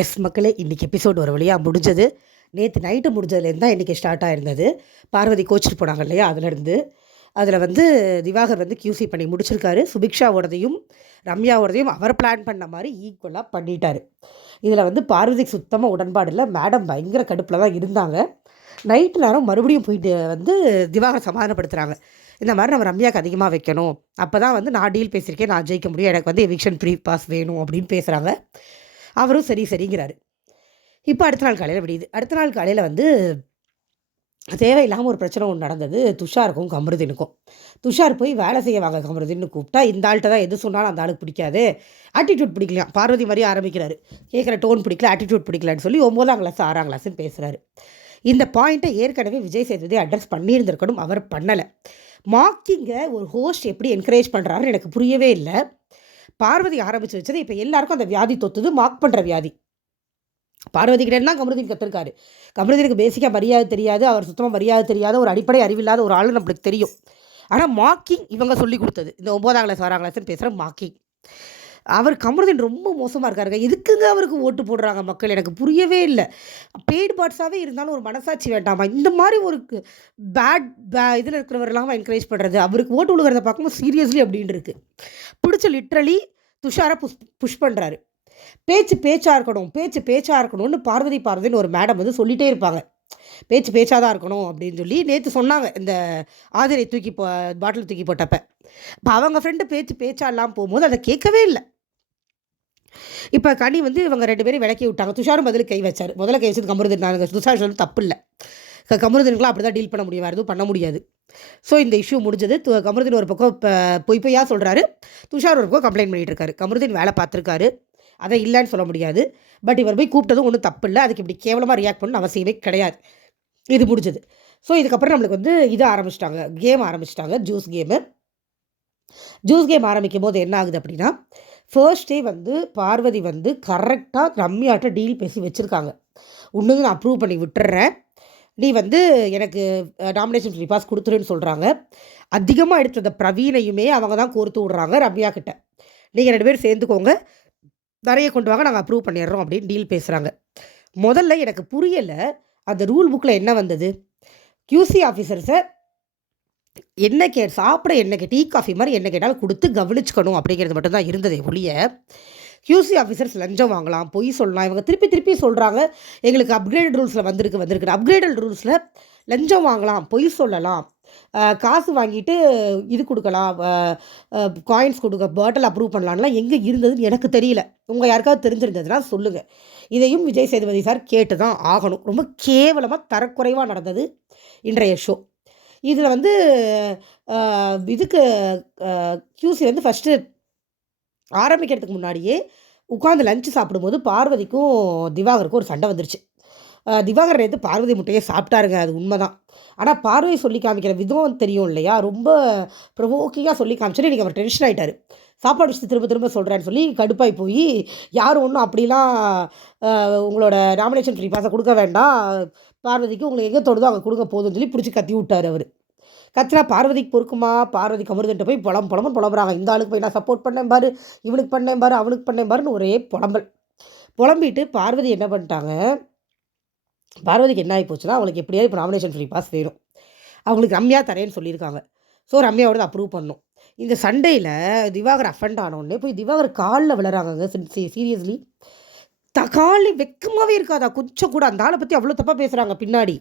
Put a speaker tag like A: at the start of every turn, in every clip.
A: S மக்களே இன்றைக்கி episode ஒரு வழியாக முடிஞ்சது. நேற்று நைட்டு முடிஞ்சதுலேருந்து தான் இன்றைக்கி ஸ்டார்ட் ஆகிருந்தது பார்வதி கோச்சிட்டு போனாங்க இல்லையா அதுலேருந்து. அதில் வந்து திவாகர் வந்து கியூசி பண்ணி முடிச்சிருக்காரு. சுபிக்ஷாவோடதையும் ரம்யாவோடதையும் அவர் பிளான் பண்ண மாதிரி ஈக்குவலாக பண்ணிட்டார். இதில் வந்து பார்வதிக்கு சுத்தமாக உடன்பாடு இல்லை. மேடம் பயங்கர கடுப்பில் தான் இருந்தாங்க. நைட்டு நேரம் மறுபடியும் போயிட்டு வந்து திவாகர் சமாதானப்படுத்துகிறாங்க இந்த மாதிரி நம்ம ரம்யாவுக்கு அதிகமாக வைக்கணும். அப்போ தான் வந்து நான் டீல் பேசியிருக்கேன் நான் ஜெயிக்க முடியும். எனக்கு வந்து எவிக்ஷன் ப்ரீ பாஸ் வேணும் அப்படின்னு பேசுகிறாங்க அவரும் சரி சரிங்கிறாரு. இப்போ அடுத்த நாள் காலையில் விடியுது. அடுத்த நாள் காலையில் வந்து தேவையில்லாமல் ஒரு பிரச்சனை ஒன்று நடந்தது. துஷாருக்கும் கமருதீனுக்கும். துஷார் போய் வேலை செய்ய வாங்க கமருதீன்னு கூப்பிட்டா இந்த ஆள்கிட்ட தான் எது சொன்னாலும் அந்த ஆளுக்கு பிடிக்காது. ஆட்டிடியூட் பிடிக்கலாம் பார்வதி மாதிரி ஆரம்பிக்கிறாரு. கேட்குற டோன் பிடிக்கல ஆட்டிடியூட் பிடிக்கலன்னு சொல்லி ஒம்போதாம் கிளாஸ் ஆறாம் கிளாஸ்ன்னு பேசுகிறாரு இந்த பாயிண்ட்டை ஏற்கனவே விஜய் சேதுபதி அட்ரஸ் பண்ணியிருந்திருக்கணும். அவர் பண்ணலை. மாக்கிங்கை ஒரு ஹோஸ்ட் எப்படி என்கரேஜ் பண்ணுறாருன்னு எனக்கு புரியவே இல்லை. பார்வதி ஆரம்பித்து வச்சது இப்போ எல்லாருக்கும் அந்த வியாதி தொத்துது மார்க் பண்ணுற வியாதி. பார்வதி கிட்டலாம் கமருதீன் கற்றுருக்காரு கமருதீனுக்கு பேசிக்காக மரியாதை தெரியாது அவர் சுத்தமாக மரியாதை தெரியாத ஒரு அடிப்படை அறிவில்லாத ஒரு ஆள் நம்மளுக்கு தெரியும். ஆனால் மாக்கிங் இவங்க சொல்லி கொடுத்தது. இந்த ஒம்போதாம் கிளாஸ் ஆறாம் கிளாஸ்னு பேசுகிற மாக்கிங் அவர் கமருதீன் ரொம்ப மோசமாக இருக்காருங்க. எதுக்குங்க அவருக்கு ஓட்டு போடுறாங்க மக்கள்? எனக்கு புரியவே இல்லை. பெய்டு பார்ட்ஸாகவே இருந்தாலும் ஒரு மனசாட்சி வேண்டாமா? இந்த மாதிரி ஒரு பேட் பே இதில் இருக்கிறவரெல்லாம் என்கரேஜ் பண்ணுறது அவருக்கு ஓட்டு விழுகிறத பார்க்கும்போது சீரியஸ்லி அப்படின்னு இருக்குது பிடிச்ச லிட்ரலி துஷாரை புஷ் புஷ் பண்ணுறாரு பேச்சு பேச்சாக இருக்கணும் பேச்சு பேச்சாக இருக்கணும்னு பார்வதி பார்வதின்னு ஒரு மேடம் வந்து சொல்லிகிட்டே இருப்பாங்க. பேச்சு பேச்சாக தான் இருக்கணும் அப்படின்னு சொல்லி நேற்று சொன்னாங்க. இந்த ஆதிரை தூக்கி போ பாட்டில் தூக்கி போட்டப்ப. இப்போ அவங்க ஃப்ரெண்டு பேச்சு பேச்சா இல்லாமல் போகும்போது அதை கேட்கவே இல்லை. இப்போ கனி வந்து இவங்க ரெண்டு பேரும் விளக்கி விட்டாங்க. துஷாரும் பதில் கை வச்சார். முதல்ல கை வச்சது கமருதன் துஷார் வந்து தப்பு இல்லை கமருதனுக்குலாம் அப்படி தான் டீல் பண்ண முடியும். வேறு எதுவும் பண்ண முடியாது. ஸோ இந்த இஷ்யூ முடிஞ்சது. து- கமருதீன் ஒரு பக்கம் இப்போ பொய் பொய்யா சொல்கிறாரு துஷார் ஒரு பக்கம் கம்ப்ளைண்ட் பண்ணிட்டு இருக்காரு. கமருதீன் வேலை பார்த்துருக்காரு. அதை இல்லைன்னு சொல்ல முடியாது. பட் இவர் போய் கூப்பிட்டதும் ஒன்றும் தப்பு இல்லை அதுக்கு இப்படி கேவலமாக ரியாக்ட் பண்ணணும் அவசியமே கிடையாது. இது முடிஞ்சது. ஸோ இதுக்கப்புறம் நம்மளுக்கு வந்து இது ஆரம்பிச்சிட்டாங்க. கேம் ஆரம்பிச்சிட்டாங்க. ஜூஸ் கேமு ஜூஸ் கேம் ஆரம்பிக்கும் போது என்ன ஆகுது அப்படின்னா ஃபர்ஸ்ட் டே வந்து பார்வதி வந்து கரெக்டாக ரம்யாட்ட டீல் பேசி வச்சுருக்காங்க. ஒன்று நான் அப்ரூவ் பண்ணி விட்டுறேன். நீ வந்து எனக்கு நாமினேஷன் ஃப்ரீ பாஸ் கொடுத்துருன்னு சொல்கிறாங்க அதிகமாக எடுத்தத பிரவீனையுமே அவங்க தான் கோர்த்து விட்றாங்க ரம்யா கிட்ட. நீங்கள் ரெண்டு பேரும் சேர்ந்துக்கோங்க. நிறைய கொண்டு வாங்க நாங்கள் அப்ரூவ் பண்ணிடுறோம் அப்படின்னு டீல் பேசுகிறாங்க முதல்ல எனக்கு புரியலை அந்த ரூல் புக்கில் என்ன வந்தது? கியூசி ஆஃபீஸர்ஸை என்ன கே சாப்பிட என்ன கே டீ காஃபி மாதிரி என்ன கேட்டாலும் கொடுத்து கவனிச்சுக்கணும் அப்படிங்கிறது மட்டும்தான் இருந்ததே ஒழிய கியூசி ஆஃபீஸர்ஸ் லஞ்சம் வாங்கலாம் பொய் சொல்லலாம். இவங்க திருப்பி திருப்பி சொல்கிறாங்க எங்களுக்கு அப்கிரேடட் ரூல்ஸில் வந்திருக்கு வந்திருக்கு. அப்கிரேடட் ரூல்ஸில் லஞ்சம் வாங்கலாம் பொய் சொல்லலாம். காசு வாங்கிட்டு இது கொடுக்கலாம் காயின்ஸ் கொடுக்க பாட்டில் அப்ரூவ் பண்ணலாம்லாம் எங்கே இருந்ததுன்னு எனக்கு தெரியல. உங்கள் யாருக்காவது தெரிஞ்சிருந்ததுன்னா சொல்லுங்கள் இதையும் விஜய் சேதுபதி சார் கேட்டு தான் ஆகணும். ரொம்ப கேவலமாக தரக்குறைவாக நடந்தது இன்றைய ஷோ இதில் வந்து இதுக்கு கியூசி வந்து ஃபஸ்ட்டு ஆரம்பிக்கிறதுக்கு முன்னாடியே உட்காந்து லஞ்சு சாப்பிடும்போது பார்வதிக்கும் திவாகருக்கும் ஒரு சண்டை வந்துருச்சு. திவாகர் நேற்று பார்வதி முட்டையை சாப்பிட்டாருங்க அது உண்மைதான். ஆனால் பார்வதி சொல்லி காமிக்கிற விதம் தெரியும் இல்லையா? ரொம்ப ப்ரொவோக்கிங்காக சொல்லி காமிச்சிட்டு இன்றைக்கி அவர் டென்ஷன் ஆகிட்டார் சாப்பாடு விஷயத்தை திரும்ப திரும்ப சொல்கிறேன்னு சொல்லி கடுப்பாகி போய் யாரும் ஒன்றும் அப்படிலாம் உங்களோட நாமினேஷன் ஃப்ரீ பாஸை கொடுக்க வேண்டாம். பார்வதிக்கு உங்களுக்கு எங்கே தொடுதோ அங்கே கொடுக்க போதும்னு சொல்லி பிடிச்சி கத்தி விட்டார் அவர். கத்தினா பார்வதிக்கு பொறுக்குமா? பார்வதி கமருதன்ட்ட போய் புலம் புலம்பு புலம்புறாங்க. இந்த ஆளுக்கு போய் நான் சப்போர்ட் பண்ணேன் பாரு இவனுக்கு பண்ணேன் பாரு அவனுக்கு பண்ணேன் பாருன்னு ஒரே புலம்பல். புலம்பிட்டு பார்வதி என்ன பண்ணிட்டாங்க பார்வதிக்கு என்ன ஆகி போச்சுன்னா அவங்களுக்கு எப்படியாவது இப்போ நாமினேஷன் ஃப்ரீ பாஸ் வேணும். அவங்களுக்கு ரம்யா தரேன்னு சொல்லியிருக்காங்க. ஸோ ரம்யாவோட அப்ரூவ் பண்ணும். இந்த சண்டையில் திவாகர் அஃபண்ட் ஆனோடனே போய் திவாகர் காலில் விழுறாங்கங்க சீரியஸ்லி த காலில் வெக்கமாகவே இருக்காதா? கொஞ்சம் கூட. அந்த ஆளை பற்றி அவ்வளோ தப்பாக பேசுகிறாங்க பின்னாடி.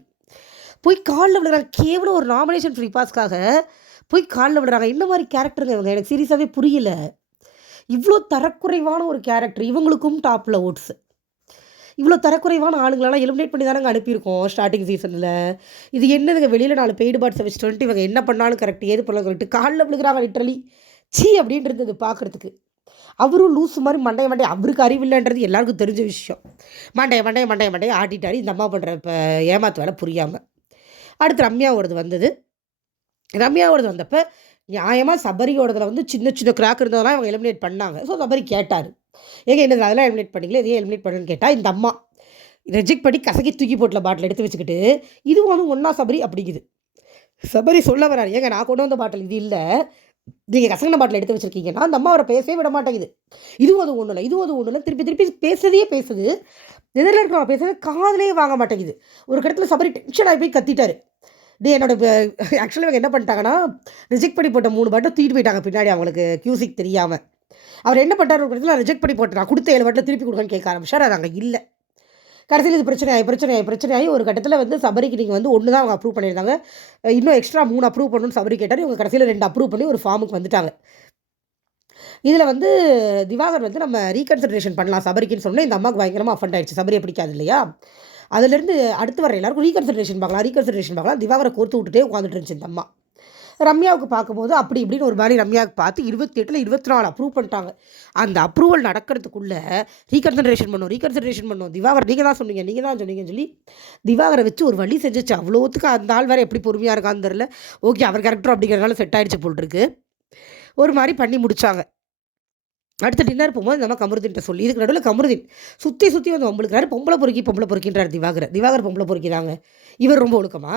A: போய் காலில் விழுறாங்க. கேவலம் ஒரு நாமினேஷன் ஃப்ரீ பாஸ்க்காக போய் காலில் விழுறாங்க. இந்த மாதிரி கேரக்டருங்க இவங்க? எனக்கு சீரியஸாகவே புரியல. இவ்வளோ தரக்குறைவான ஒரு கேரக்டர் இவங்களுக்கும் டாப்பில் ஓட்ஸ். இவ்வளோ தரக்குறைவான ஆளுங்களெல்லாம் எலிமினேட் பண்ணி தானே அனுப்பியிருக்கோம் ஸ்டார்டிங் சீசனில் இது என்னதுங்க? வெளியில் நாலு பெய்டு பாட்ஸை வச்சுட்டு வந்துட்டு இவங்க என்ன பண்ணாலும் கரெக்ட் ஏது பண்ணாலும் கரெக்ட் காலில் விழுகிறாங்க லிட்ரலி சீ அப்படின்னு இருந்தது பார்க்குறதுக்கு அவரும் லூஸ் மாதிரி மண்டைய மண்டைய அவருக்கு அறிவில்லைன்றது எல்லாருக்கும் தெரிஞ்ச விஷயம். மண்டைய மண்டைய மண்டைய மண்டைய ஆட்டிட்டாரு. இந்த அம்மா பண்ணுற இப்போ ஏமாத்து வேலை புரியாமல் அடுத்து ரம்யாவோடது வந்தது. ரம்யாவோடது வந்தப்போ நியாயமாக சபரியோடதில் வந்து சின்ன சின்ன கிராக் இருந்ததெல்லாம் இவங்க எலிமினேட் பண்ணாங்க. ஸோ சபரி கேட்டார். ஏங்க என்னது? அதெல்லாம் எலிமினேட் பண்ணீங்களே இதையே எலிமினேட் பண்ணுன்னு கேட்டால் இந்த அம்மா ரெஜெக்ட் பண்ணி கசக்கி தூக்கி போட்டில் பாட்டில் எடுத்து வச்சுக்கிட்டு இதுவும் வந்து ஒன்றா சபரி அப்படிங்குது. சபரி சொல்ல வராரு. ஏங்க நான் கொண்டு வந்த பாட்டில் இது இல்லை. நீங்கள் கசங்கின பாட்டில் எடுத்து வச்சுருக்கீங்கன்னா அந்த அம்மா அவரை பேசவே விட மாட்டேங்குது. இதுவும் அது ஒன்றும் இல்லை இதுவும் அது ஒன்றும் இல்லை திருப்பி திருப்பி பேசுறதே பேசுது. எதிரில் இருக்கிறவங்க பேசுறது காதுலேயே வாங்க மாட்டேங்குது. ஒரு இடத்துல சபரி டென்ஷன் ஆகி போய் கத்திட்டாரு. டே என்னோட ஆக்சுவலாக இவங்க என்ன பண்ணிட்டாங்கன்னா ரிஜெக்ட் பண்ணி போட்ட மூணு பாட்டை தூக்கிட்டு போயிட்டாங்க பின்னாடி அவங்களுக்கு கியூசிக் தெரியாமல் அவர் என்ன பண்ணிட்டார் ஒரு இடத்துல ரிஜெக்ட் பண்ணி போட்டு நான் கொடுத்த ஏழு பாட்டில் திருப்பி கொடுக்கன்னு கேட்க ஆரம்பிச்சார். அது அங்கே இல்லை. கடைசியில் இது பிரச்சனை ஆகி பிரச்சனை ஆகி பிரச்சனை ஆகி ஒரு கட்டத்தில் வந்து சபரிக்கு நீங்கள் வந்து ஒன்று தான் அவங்க அப்ரூவ் பண்ணியிருந்தாங்க. இன்னும் எக்ஸ்ட்ரா மூணு அப்ரூவ் பண்ணணும்னு சபரி கேட்டார். இவங்க கடைசியில் ரெண்டு அப்ரூவ் பண்ணி ஒரு ஃபார்முக்கு வந்துட்டாங்க. இதில் வந்து திவாகர் வந்து நம்ம ரீகன்சிடரேஷன் பண்ணலாம் சபரிக்குன்னு சொன்னால் இந்த அம்மாவுக்கு பயங்கரமாக அஃபண்ட் ஆயிடுச்சு. சபரியை பிடிக்காது இல்லையா? அதுலேருந்து அடுத்து வர எல்லாருக்கும் ரீகன்சிடரேஷன் பார்க்கலாம். ரீகன்சிடரேஷன் பார்க்கலாம். திவாகரை கோர்த்து விட்டுட்டே உட்காந்துட்டு இருந்துச்சு இந்த அம்மா. ரம்யாவுக்கு பார்க்கும்போது அப்படி இப்படின்னு ஒரு மாதிரி ரம்யாவுக்கு பார்த்து இருபத்தி எட்டில் இருபத்தி நாலு அப்ரூவ் பண்ணிட்டாங்க. அந்த அப்ரூவல் நடக்கிறதுக்குள்ளே ரீகன்சன்ட்ரேஷன் பண்ணும் ரீகன்சன்ட்ரேஷன் பண்ணும். திவாகர் நீங்கள் தான் சொன்னீங்க நீங்கள் தான் சொன்னீங்கன்னு சொல்லி திவாகரை வச்சு ஒரு வழி செஞ்சிச்சு. அவ்வளோத்துக்கு அந்த ஆள் வேறு எப்படி பொறுமையாக இருக்கான்னு தெரில ஓகே அவர் கேரக்டர் அப்படிங்கிறதுனால செட் ஆகிடுச்சு போல் இருக்கு. ஒரு மாதிரி பண்ணி முடித்தாங்க அடுத்த டின்னர் போகும்போது நம்ம கமருதின்ட்ட சொல்லி இதுக்கு நடுவில் கமருதீன் சுற்றி சுற்றி வந்து பொம்பளுக்கிறாரு பொம்பளை பொறுக்கி பொம்பளை பொறுக்கின்றார் திவாகர். திவாகர் பொம்பளை பொறுக்கிறாங்க இவர் ரொம்ப ஒழுக்கமா?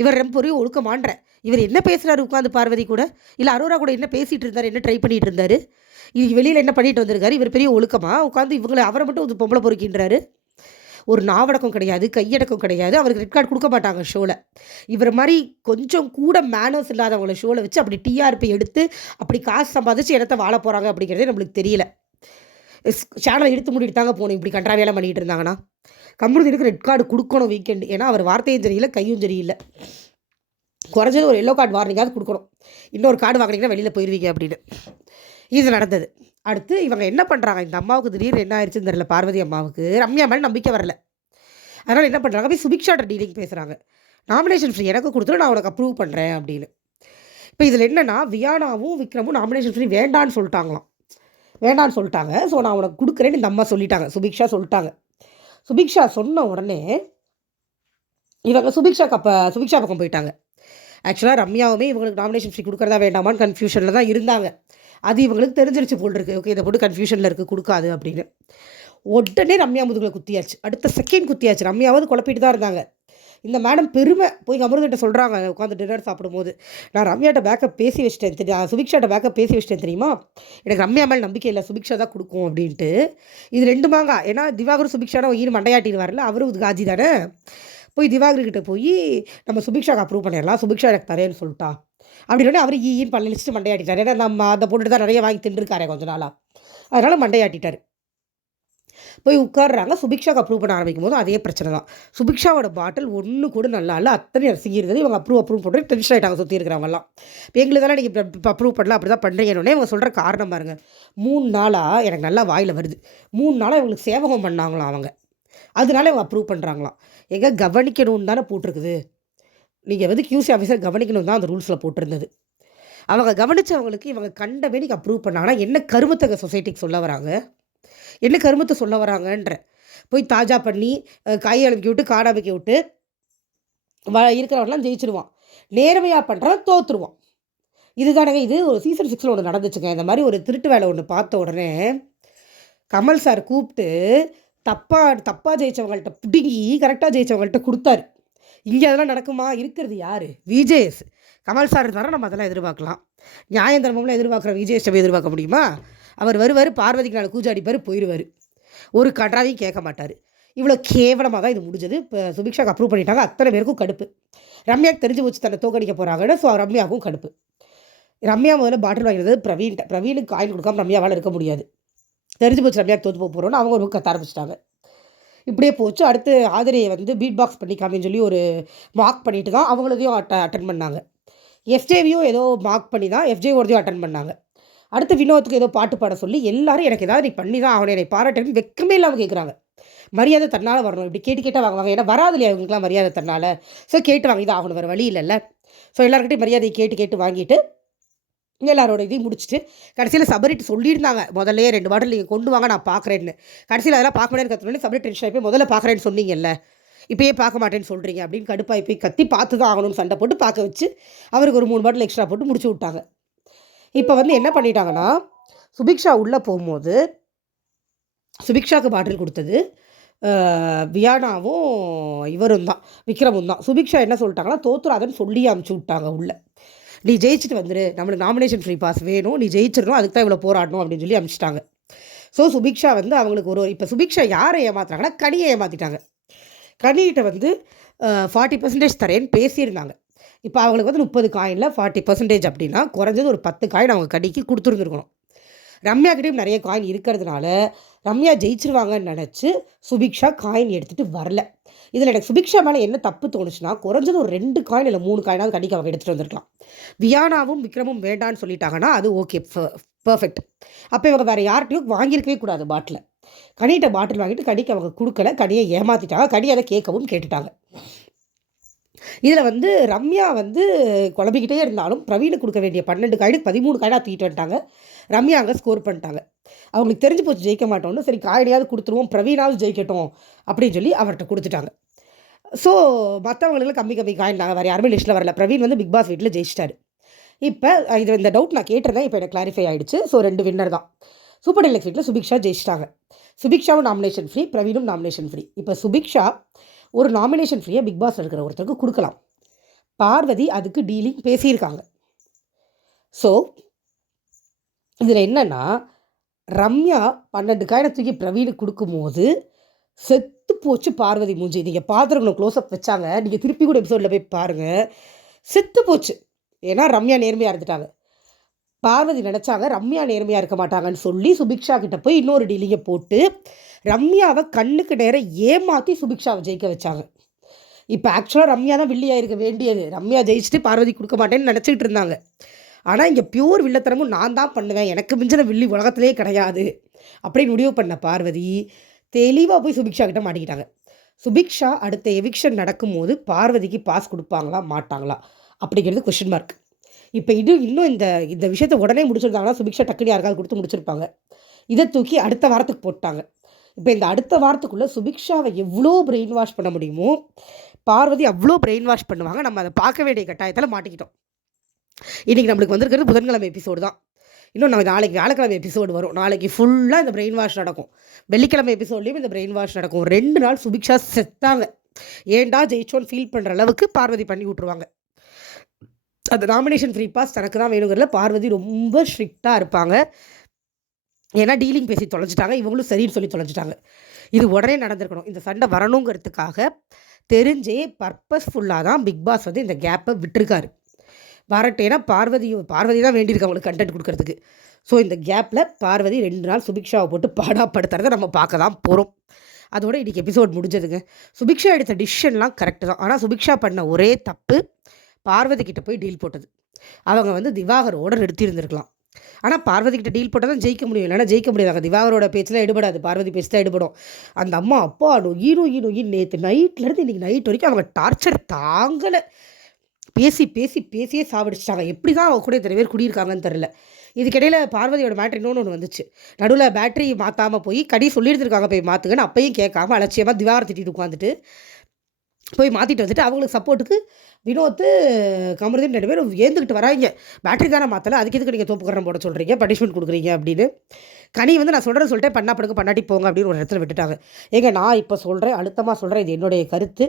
A: இவர் ரொம்ப பொறிய ஒழுக்கமான்ற. இவர் என்ன பேசுகிறாரு உட்காந்து பார்வதி கூட? இல்லை அரோரா கூட என்ன பேசிகிட்டு இருந்தார்? என்ன ட்ரை பண்ணிகிட்டு இருந்தார்? இது வெளியில் என்ன பண்ணிட்டு வந்திருக்காரு? இவர் பெரிய ஒழுக்கமாக உட்காந்து இவங்களை அவரை மட்டும் ஒரு பொம்பளை பொறுக்கின்றாரு. ஒரு நாவடக்கம் கிடையாது கையடக்கம் கிடையாது. அவருக்கு ரெட் கார்டு கொடுக்க மாட்டாங்க ஷோவில் இவர் மாதிரி கொஞ்சம் கூட மேனர்ஸ் இல்லாதவங்களை ஷோவில் வச்சு அப்படி டிஆர்பி எடுத்து அப்படி காசு சம்பாதிச்சு இடத்த வாழ போகிறாங்க அப்படிங்கிறதே நம்மளுக்கு தெரியல. சேனலை எடுத்து மூடிட்டு தாங்க போகணும் இப்படி கன்றாவியெல்லாம் பண்ணிகிட்டு இருந்தாங்கன்னா. கம்முனுக்கு ரெட் கார்டு கொடுக்கணும் வீக்கெண்டு ஏன்னா அவர் வார்த்தையும் தெரியல கையும் சரியில்லை குறைஞ்சது ஒரு எல்லோ கார்டு வார்னிங்காவது கொடுக்கணும். இன்னொரு கார்டு வாங்கினீங்கன்னா வெளியில் போயிடுவீங்க அப்படின்னு. இது நடந்தது. அடுத்து இவங்க என்ன பண்ணுறாங்க இந்த அம்மாவுக்கு திடீர்னு என்ன ஆயிடுச்சுன்னு தெரியல. பார்வதி அம்மாவுக்கு. ரம்யா மேலே நம்பிக்கை வரல. அதனால் என்ன பண்ணுறாங்க போய் சுபிக்ஷாட்ட டீலிங் பேசுகிறாங்க நாமினேஷன் ஃப்ரீ எனக்கு கொடுத்துரு நான் உனக்கு அப்ரூவ் பண்ணுறேன் அப்படின்னு. இப்போ இதில் என்னென்னா வியானாவும் விக்ரமும் நாமினேஷன் ஃப்ரீ வேண்டான்னு சொல்லிட்டாங்களாம். வேண்டான்னு சொல்லிட்டாங்க. ஸோ நான் உனக்கு கொடுக்குறேன்னு இந்த அம்மா சொல்லிட்டாங்க. சுபிக்ஷா சொல்லிட்டாங்க. சுபிக்ஷா சொன்ன உடனே இவங்க சுபிக்ஷா கப்ப சுபிக்ஷா பக்கம் போயிட்டாங்க. ஆக்சுவலாக ரம்யாவுமே இவங்களுக்கு நாமினேஷன் ஃப்ரீ கொடுக்குறதா வேண்டாமான்னு கன்ஃபியூஷனில் தான் இருந்தாங்க. அது இவங்களுக்கு தெரிஞ்சிருச்சு போல் இருக்குது ஓகே இதை போட்டு கன்ஃபியூஷனில் இருக்குது கொடுக்காது அப்படின்னு. உடனே ரம்யா முதுகில் குத்தியாச்சு. அடுத்த செகண்ட் குத்தியாச்சு. ரம்யாவது குழப்பிட்டு தான் இருந்தாங்க. இந்த மேடம் பெருமை போய் அமிர்தகிட்ட சொல்கிறாங்க உட்காந்து டின்னர் சாப்பிடும்போது. நான் ரம்யாட்ட பேக்கப் பேசி வச்சிட்டேன். தெரியும் சுபிக்ஷாட்ட பேக்கப் பேசி வச்சிட்டேன் தெரியுமா? எனக்கு ரம்யா மேலே நம்பிக்கை இல்லை. சுபிக்ஷா தான் கொடுக்கும் அப்படின்ட்டு. இது ரெண்டு மாங்கா. ஏன்னா திவாகர் சுபிக்ஷான ஈடு மண்டையாட்டின்னு வரல அவரும் காஜி தானே? போய் திவாகர்கிட்ட போய் நம்ம சுபிக்ஷாக்கு அப்ரூவ் பண்ணிடலாம். சுபிக்ஷா எனக்கு தரேன்னு சொல்லிட்டா. அப்படின்னு அவர் ஈன்னு பண்ண லிஸ்ட்டு மண்டையாட்டிட்டார். ஏன்னா நம்ம அதை போட்டுட்டு தான் நிறைய வாங்கி தின்றுருக்காரே கொஞ்ச நாளாக அதனால் மண்டையாட்டிட்டார். போய் உட்காடுறாங்க சுபிக்ஷாக்கு அப்ரூவ் பண்ண ஆரம்பிக்கும் போது அதே பிரச்சனை தான். சுபிக்ஷாவோட பாட்டில் ஒன்று கூட நல்லா இல்லை. அத்தனை அரிசி இருந்தது. இவங்க அப்ரூவ் அப்ரூவ் பண்ணுறது டென்ஷன் ஆகிட்டாங்க சுற்றி இருக்கிறவங்கலாம் இப்போ எங்களுக்கு நீங்கள் இப்போ அப்ரூவ் பண்ணலாம். அப்படி தான் பண்ணுறீங்கன்னு இவங்க சொல்கிற காரணம் பாருங்கள் மூணு நாளாக எனக்கு நல்லா வாயில் வருது. மூணு நாளாக இவங்களுக்கு சேவகம் பண்ணாங்களாம் அவங்க. அதனால இவங்க அப்ரூவ் பண்ணுறாங்களாம் எங்கே கவனிக்கணும்னு தானே போட்டிருக்குது. நீங்கள் வந்து கியூசி ஆஃபீஸர் கவனிக்கணும் தான் அந்த ரூல்ஸில் போட்டிருந்தது. அவங்க கவனித்தவங்களுக்கு இவங்க கண்ட வேணிக்கு அப்ரூவ் பண்ணாங்கன்னா என்ன கருமத்தக சொசைட்டிக்கு சொல்ல வராங்க? என்ன கருமத்தை சொல்ல வராங்கன்ற. போய் தாஜா பண்ணி கை அழுக்கி விட்டு காடை விட்டு வ இருக்கிறவன்லாம் ஜெயிச்சிருவான். நேர்மையாக பண்ணுறான் தோற்றுருவான் இதுதானங்க இது ஒரு சீசன் சிக்ஸில் ஒன்று நடந்துச்சுங்க. இந்த மாதிரி ஒரு திருட்டு வேலை ஒன்று பார்த்த உடனே கமல் சார் கூப்பிட்டு தப்பாக தப்பாக ஜெயித்தவங்கள்ட்ட பிடுங்கி கரெக்டாக ஜெயித்தவங்கள்ட்ட கொடுத்தாரு. இங்கே அதெல்லாம் நடக்குமா? இருக்கிறது யார்? விஜேஎஸ். கமல் சார் இருந்தாலும் நம்ம அதெல்லாம் எதிர்பார்க்கலாம். நியாயம் தர்மம்லாம் எதிர்பார்க்குற போய் எதிர்பார்க்க முடியுமா? அவர் வருவார் பார்வதிக்கு நாள் கூஜா அடிப்பார் போயிடுவார் ஒரு கன்றாவையும் கேட்க மாட்டார். இவ்வளோ கேவலமாக தான் இது முடிஞ்சது. இப்போ சுபிக்ஷாக்கு அப்ரூவ் பண்ணிட்டாங்க. அத்தனை பேருக்கும் கடுப்பு. ரம்யாவுக்கு தெரிஞ்சு வச்சு தன்னை தோக்கடிக்க போகிறாங்கன்னு ஸோ ரம்யாவுக்கும் கடுப்பு. ரம்யா முதல்ல பாட்டில் வாங்கினது பிரவீன் பிரவீனுக்கு காயின் கொடுக்காம ரம்யாவால் இருக்க முடியாது. தெரிஞ்சு போச்சு ரம்யா தோற்று போக போகிறோன்னு அவங்க ஒரு கத்த ஆரம்பிச்சிட்டாங்க. இப்படியே போச்சு. அடுத்து ஆதிரியை வந்து பீட் பாக்ஸ் பண்ணிக்காமன்னு சொல்லி ஒரு மார்க் பண்ணிட்டு தான் அவங்களதையும் அட்ட அட்டன் பண்ணாங்க. எஃப்ஜேவியும் ஏதோ மார்க் பண்ணி தான் எஃப்ஜே அட்டன் பண்ணாங்க. அடுத்து வினோத்துக்கு ஏதோ பாட்டு பாட சொல்லி எல்லாரும் எனக்கு ஏதாவது நீ பண்ணி தான் அவனை என்னை பாராட்டுன்னு வெக்கமே இல்லாமல் கேட்குறாங்க மரியாதை தன்னால் வரணும். இப்படி கேட்டு கேட்டால் வாங்குவாங்க. ஏன்னா வராது இல்லையா அவங்களுக்குலாம் மரியாதை தன்னால்? ஸோ கேட்டு வாங்கி தான் ஆகணும். வேறு வழி இல்லைல்ல. ஸோ எல்லாருக்கிட்டையும் மரியாதையை கேட்டு கேட்டு வாங்கிட்டு எல்லாரோட இதையும் முடிச்சுட்டு கடைசியில் சபரிட்டு சொல்லியிருந்தாங்க. முதல்ல ரெண்டு பாட்டில் நீங்கள் கொண்டு வாங்க நான் பார்க்குறேன்னு கடைசியில் அதெல்லாம் பார்க்க முடியாது கற்றுனே சபரி டென்ஷன் ஆகி போய் முதல்ல பார்க்குறேன்னு சொன்னீங்கல்ல இப்போயே பார்க்க மாட்டேன்னு சொல்கிறீங்க அப்படின்னு கடுப்பாகி போய் கத்தி பார்த்து தான் ஆகணும்னு சண்டை போட்டு பார்க்க வச்சு அவருக்கு ஒரு மூணு பாட்டில் எக்ஸ்ட்ரா போட்டு முடிச்சு விட்டாங்க. இப்போ வந்து என்ன பண்ணிட்டாங்கன்னா சுபிக்ஷா உள்ளே போகும்போது சுபிக்ஷாவுக்கு பாட்டில் கொடுத்தது வியானாவும் இவரும் தான் விக்ரமும் தான் சுபிக்ஷா என்ன சொல்லிட்டாங்கன்னா தோத்துறாதன்னு சொல்லி அமுச்சு விட்டாங்க உள்ளே. நீ ஜெயிச்சுட்டு வந்துரு. நம்மளுக்கு நாமினேஷன் ஃப்ரீ பாஸ் வேணும். நீ ஜெயிச்சிடணும். அதுக்கு தான் இவ்வளோ போராடணும் அப்படின்னு சொல்லி அனுப்பிச்சிட்டாங்க. ஸோ சுபிக்ஷா வந்து அவங்களுக்கு ஒரு இப்போ சுபிக்ஷா யாரை ஏமாத்துறாங்கன்னா கனியை ஏமாற்றிட்டாங்க கனிகிட்ட வந்து ஃபார்ட்டி பர்சன்டேஜ் தரேன்னு பேசியிருந்தாங்க. இப்போ அவங்களுக்கு வந்து முப்பது காயினில் ஃபார்ட்டி பர்சன்டேஜ் அப்படின்னா குறைஞ்சது ஒரு பத்து காயின் அவங்க கடிக்கு கொடுத்துருந்துருக்கணும். ரம்யா கிட்டேயும் நிறைய காயின் இருக்கிறதுனால ரம்யா ஜெயிச்சிருவாங்கன்னு நினச்சி சுபிக்ஷா காயின் எடுத்துகிட்டு வரல. இதில் எனக்கு சுபிக்ஷா மேலே என்ன தப்பு தோணுச்சுன்னா குறைஞ்சது ஒரு ரெண்டு காயின் இல்லை மூணு காயினாவது கண்டிக்க அவங்க எடுத்துகிட்டு வந்திருக்கலாம். வியானாவும் விக்ரமும் வேண்டான்னு சொல்லிட்டாங்கன்னா அது ஓகே பர்ஃபெக்ட் அப்போ இவங்க வேறு யார்கிட்டையும் வாங்கியிருக்கவே கூடாது பாட்டில் கனிகிட்ட பாட்டில் வாங்கிட்டு கடிக்கு அவங்க கொடுக்கல கனியை ஏமாற்றிட்டாங்க கனி அதை கேட்கவும் கேட்டுட்டாங்க. இதில் வந்து ரம்யா வந்து குழம்பிக்கிட்டே இருந்தாலும் பிரவீனு கொடுக்க வேண்டிய பன்னெண்டு காயினுக்கு பதிமூணு காயினாக தூக்கிட்டு வந்துட்டாங்க. ரம்யா அங்கே ஸ்கோர் பண்ணிட்டாங்க. அவங்களுக்கு தெரிஞ்சு போச்சு ஜெயிக்க மாட்டோம்னு சரி காயடியாவது கொடுத்துருவோம் பிரவீனாவது ஜெயிக்கட்டும் அப்படின்னு சொல்லி அவர்கிட்ட கொடுத்துட்டாங்க. ஸோ மற்றவங்களுக்கு கம்மி கம்மி காயினாங்க வேறு யாருமே லிஸ்ட்டில் வரல. பிரவீன் வந்து பிக் பாஸ் வீட்டில் ஜெயிச்சிட்டாரு. இப்போ இது இந்த டவுட் நான் கேட்டிருந்தேன். இப்போ எனக்கு கிளாரிஃபை ஆகிடுச்சு ஸோ ரெண்டு வின்னர் தான். சூப்பர் டெலக்ஸ் வீட்டில் சுபிக்ஷா ஜெயிச்சிட்டாங்க. சுபிக்ஷாவும் நாமினேஷன் ஃப்ரீ பிரவீனும் நாமினேஷன் ஃப்ரீ இப்போ சுபிக்ஷா ஒரு நாமினேஷன் ஃப்ரீயாக பிக் பாஸ் இருக்கிற ஒருத்தருக்கு கொடுக்கலாம். பார்வதி அதுக்கு டீலிங் பேசியிருக்காங்க. ஸோ இதில் என்னென்னா ரம்யா பன்னெண்டு காயினை தூக்கி பிரவீனுக்கு கொடுக்கும்போது செத்து போச்சு பார்வதி மூஞ்சி. நீங்கள் பாத்திரங்களை க்ளோஸ்அப் வச்சாங்க. நீங்கள் திருப்பி கூட எபிசோடில் போய் பாருங்கள் செத்து போச்சு. ஏன்னா ரம்யா நேர்மையாக இருந்துட்டாங்க. பார்வதி நினச்சாங்க ரம்யா நேர்மையாக இருக்க மாட்டாங்கன்னு சொல்லி சுபிக்ஷா கிட்ட போய் இன்னொரு டீலிங்கை போட்டு ரம்யாவை கண்ணுக்கு நேரம் ஏமாற்றி சுபிக்ஷாவை ஜெயிக்க வச்சாங்க. இப்போ ஆக்சுவலாக ரம்யா தான் வில்லியாக இருக்க வேண்டியது. ரம்யா ஜெயிச்சுட்டு பார்வதி கொடுக்க மாட்டேன்னு நினச்சிக்கிட்டு இருந்தாங்க. ஆனால் இங்கே பியூர் வில்லத்தனமும் நான் தான் பண்ணுவேன். எனக்கு மிஞ்சின வில்லி உலகத்திலே கிடையாது. அப்படின்னு முடிவு பண்ண பார்வதி தெளிவாக போய் சுபிக்ஷா கிட்ட மாட்டிக்கிட்டாங்க. சுபிக்ஷா அடுத்த எவிக்ஷன் நடக்கும்போது பார்வதிக்கு பாஸ் கொடுப்பாங்களா மாட்டாங்களா? அப்படிங்கிறது கொஷின் மார்க் இப்போ இது இன்னும் இந்த இந்த விஷயத்தை உடனே முடிச்சிருந்தாங்கன்னா சுபிக்ஷா டக்குனு யாருக்காவது கொடுத்து முடிச்சிருப்பாங்க. இதை தூக்கி அடுத்த வாரத்துக்கு போட்டாங்க. இப்போ இந்த அடுத்த வாரத்துக்குள்ளே சுபிக்ஷாவை எவ்வளோ பிரெயின் வாஷ் பண்ண முடியுமோ பார்வதி அவ்வளோ பிரெயின் வாஷ் பண்ணுவாங்க. நம்ம அதை பார்க்க வேண்டிய கட்டாயத்தில் மாட்டிக்கிட்டோம். இன்றைக்கி நம்மளுக்கு வந்திருக்கிறது புதன்கிழமை எபிசோடு தான். இன்னும் நம்ம நாளைக்கு வியாழக்கிழமை எபிசோடு வரும். நாளைக்கு ஃபுல்லாக இந்த பிரெயின் வாஷ் நடக்கும். வெள்ளிக்கிழமை எபிசோட்லேயும் இந்த பிரெயின் வாஷ் நடக்கும். ரெண்டு நாள் சுபிக்ஷா செத்தாங்க. ஏண்டா ஜெயிச்சோன்னு ஃபீல் பண்ணுற அளவுக்கு பார்வதி பண்ணி விட்ருவாங்க அந்த நாமினேஷன் ஃப்ரீ பாஸ் தனக்கு தான் வேணுங்கிறதுல பார்வதி ரொம்ப ஸ்ட்ரிக்டாக இருப்பாங்க. ஏன்னா டீலிங் பேசி தொலைஞ்சிட்டாங்க. இவங்களும் சரின்னு சொல்லி தொலைஞ்சிட்டாங்க. இது உடனே நடந்திருக்கணும். இந்த சண்டை வரணுங்கிறதுக்காக தெரிஞ்சே பர்பஸ்ஃபுல்லாக தான் பிக் பாஸ் வந்து இந்த கேப்பை விட்டுருக்காரு. வரட்டேன்னா பார்வதி பார்வதி தான் வேண்டியிருக்கு அவங்களுக்கு கண்டென்ட் கொடுக்கறதுக்கு. ஸோ இந்த கேப்பில் பார்வதி ரெண்டு நாள் சுபிக்ஷாவை போட்டு பாடாப்படுத்துறத நம்ம பார்க்க தான் போகிறோம் அதோட இன்றைக்கி எபிசோட் முடிஞ்சதுங்க. சுபிக்ஷா எடுத்த டிசிஷன்லாம் கரெக்டு தான். ஆனால் சுபிக்ஷா பண்ண ஒரே தப்பு பார்வதி கிட்ட போய் டீல் போட்டது. அவங்க வந்து திவாகரோட நிறுத்தியிருந்திருக்கலாம் ஆனால் பார்வதி கிட்ட டீல் போட்டால் தான் ஜெயிக்க முடியும். இல்லைனா ஜெயிக்க முடியாது. திவாகரோட பேச்செலாம் எடுபடாது. பார்வதி பேச்சு தான் எடுபடும். அந்த அம்மா அப்பா நொய்யி நொய்யி நொய்யி நேற்று நைட்லேருந்து இன்றைக்கி நைட் வரைக்கும் அவங்க டார்ச்சர் தாங்கலை. பேசி பேசி பேசியே சாவடிச்சிட்டாங்க. எப்படி தான் அவங்க கூட இத்தனை பேர் குடியிருக்காங்கன்னு தெரில இதுக்கிடையில் பார்வதியோட பேட்ரி இன்னொன்று ஒன்று வந்துச்சு. நடுவில் பேட்டரி மாற்றாமல் போய் கடி சொல்லியிருந்துருக்காங்க போய் மாற்றுங்கன்னு அப்பையும் கேட்காம அலட்சியமாக திவாரம் திட்டிட்டு உட்காந்துட்டு போய் மாற்றிட்டு வந்துட்டு அவங்களுக்கு சப்போர்ட்டுக்கு வினோத்து கமருதீன் ரெண்டு பேரும் ஏந்துக்கிட்டு வராங்க. பேட்டரி தானே மாற்றலை அதுக்கு எதுக்கு நீங்கள் தோப்புக்கரணம் போட சொல்கிறீங்க பனிஷ்மெண்ட் கொடுக்குறீங்க அப்படின்னு. கனி வந்து நான் சொல்கிறேன் சொல்லிட்டேன் பண்ணா படுக்க பண்ணாட்டி போங்க அப்படின்னு ஒரு இடத்துல விட்டுட்டாங்க. ஏங்க நான் இப்போ சொல்கிறேன் அழுத்தமாக சொல்கிறேன் இது என்னுடைய கருத்து.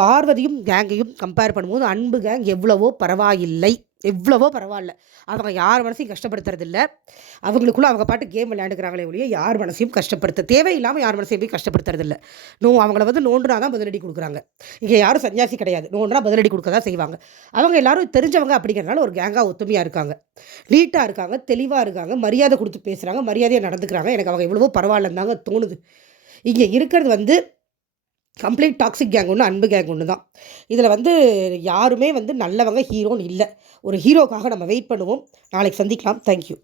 A: பார்வதியும் கேங்கையும் கம்பேர் பண்ணும்போது அன்பு கேங் எவ்வளவோ பரவாயில்லை. எவ்வளவோ பரவாயில்ல. அவங்க யார் மனசையும் கஷ்டப்படுத்துறதில்ல. அவங்களுக்குள்ள அவங்க பாட்டு கேம் விளையாண்டுக்கிறாங்களே ஒழிய யார் மனசையும் கஷ்டப்படுத்த தேவையில்லாமல் யார் மனசையும் போய் கஷ்டப்படுத்துறதில்ல. நோ அவங்கள வந்து நோண்டுனா தான் பதிலடி கொடுக்குறாங்க. இங்கே யாரும் சன்னியாசி கிடையாது. நோண்டுனா பதிலடி கொடுக்க தான் செய்வாங்க. அவங்க எல்லாரும் தெரிஞ்சவங்க அப்படிங்கிறனால ஒரு கேங்காக ஒத்துமையாக இருக்காங்க. நீட்டாக இருக்காங்க தெளிவாக இருக்காங்க மரியாதை கொடுத்து பேசுகிறாங்க மரியாதையாக நடந்துக்கிறாங்க. எனக்கு அவங்க எவ்வளவோ பரவாயில்லன்னு தாங்க தோணுது. இங்கே இருக்கிறது வந்து கம்ப்ளீட் டாக்ஸிக் கேங் ஒன்று அன்பு கேங் ஒன்று தான் இதில் வந்து யாருமே வந்து நல்லவங்க ஹீரோன்னு இல்லை. ஒரு ஹீரோக்காக நம்ம வெயிட் பண்ணுவோம். நாளைக்கு சந்திக்கலாம். தேங்க்யூ